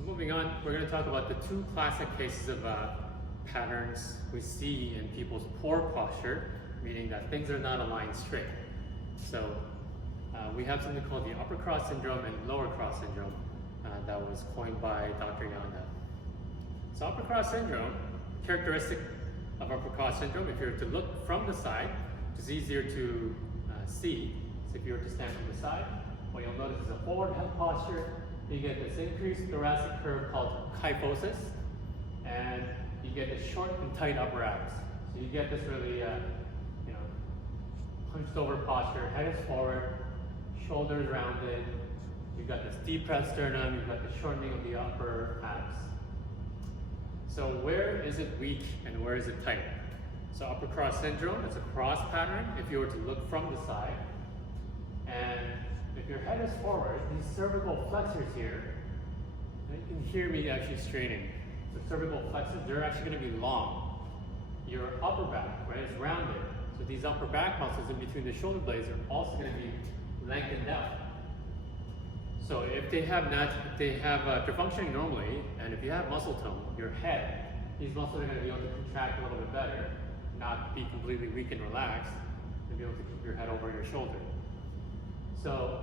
So moving on, we're going to talk about the two classic cases of patterns we see in people's poor posture, meaning that things are not aligned straight. So we have something called the upper cross syndrome and lower cross syndrome that was coined by Dr. Yanda. So upper cross syndrome, characteristic of upper cross syndrome, if you were to look from the side, it's easier to see. So if you were to stand from the side, what you'll notice is a forward head posture. You get this increased thoracic curve called kyphosis, and you get this short and tight upper abs. So you get this really, hunched over posture. Head is forward, shoulders rounded. You've got this depressed sternum. You've got the shortening of the upper abs. So where is it weak and where is it tight? So upper cross syndrome, it's a cross pattern if you were to look from the side. And if your head is forward, these cervical flexors here, and you can hear me actually straining. The cervical flexors, they're actually going to be long. Your upper back, right, is rounded. So these upper back muscles in between the shoulder blades are also going to be lengthened out. So if they're functioning normally, and if you have muscle tone, your head, these muscles are going to be able to contract a little bit better, not be completely weak and relaxed, and be able to keep your head over your shoulder. So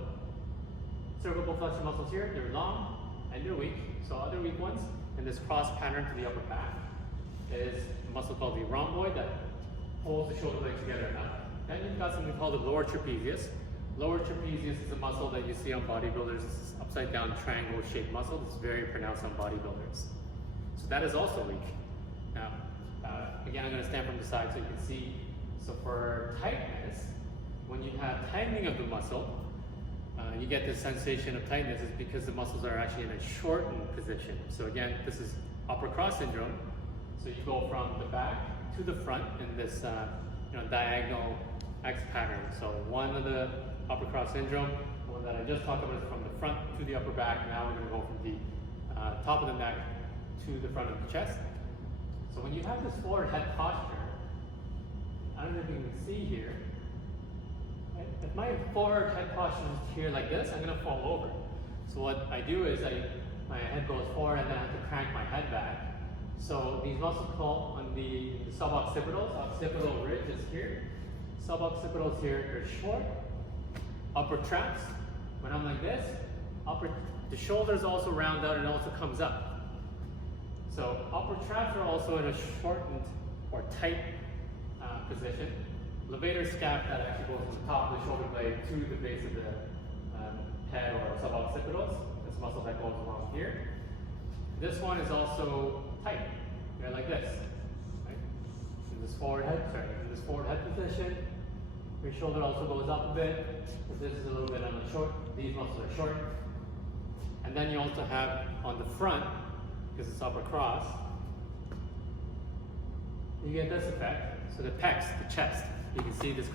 cervical flexor muscles here, they're long and they're weak. So other weak ones in this cross pattern to the upper back is a muscle called the rhomboid that holds the shoulder blades together and up. Then you've got something called the lower trapezius. Lower trapezius is a muscle that you see on bodybuilders. It's an upside down triangle shaped muscle. It's very pronounced on bodybuilders. So that is also weak. Now, again, I'm going to stand from the side so you can see. So for tightness, when you have tightening of the muscle, you get this sensation of tightness is because the muscles are actually in a shortened position. So again, this is upper cross syndrome. So you go from the back to the front in this diagonal X pattern. So one of the upper cross syndrome, the one that I just talked about, is from the front to the upper back. Now we're going to go from the top of the neck to the front of the chest. So when you have this forward head posture, I don't know if you can see here, if my forward head posture is here like this, I'm going to fall over. So what I do is my head goes forward and then I have to crank my head back. So these muscles called on the suboccipitals, occipital ridge is here. Suboccipitals here are short. Upper traps, when I'm like this, the shoulders also round out and also comes up. So upper traps are also in a shortened or tight position. Levator scap that actually goes from the top of the shoulder blade to the base of the head or suboccipitals. This muscle that goes along here. This one is also tight. They're like this. Right? In this forward head position. Your shoulder also goes up a bit. This is a little bit on the short. These muscles are short. And then you also have on the front, because it's upper cross, you get this effect. So the pecs, the chest. You can see this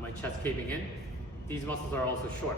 my chest caving in. These muscles are also short.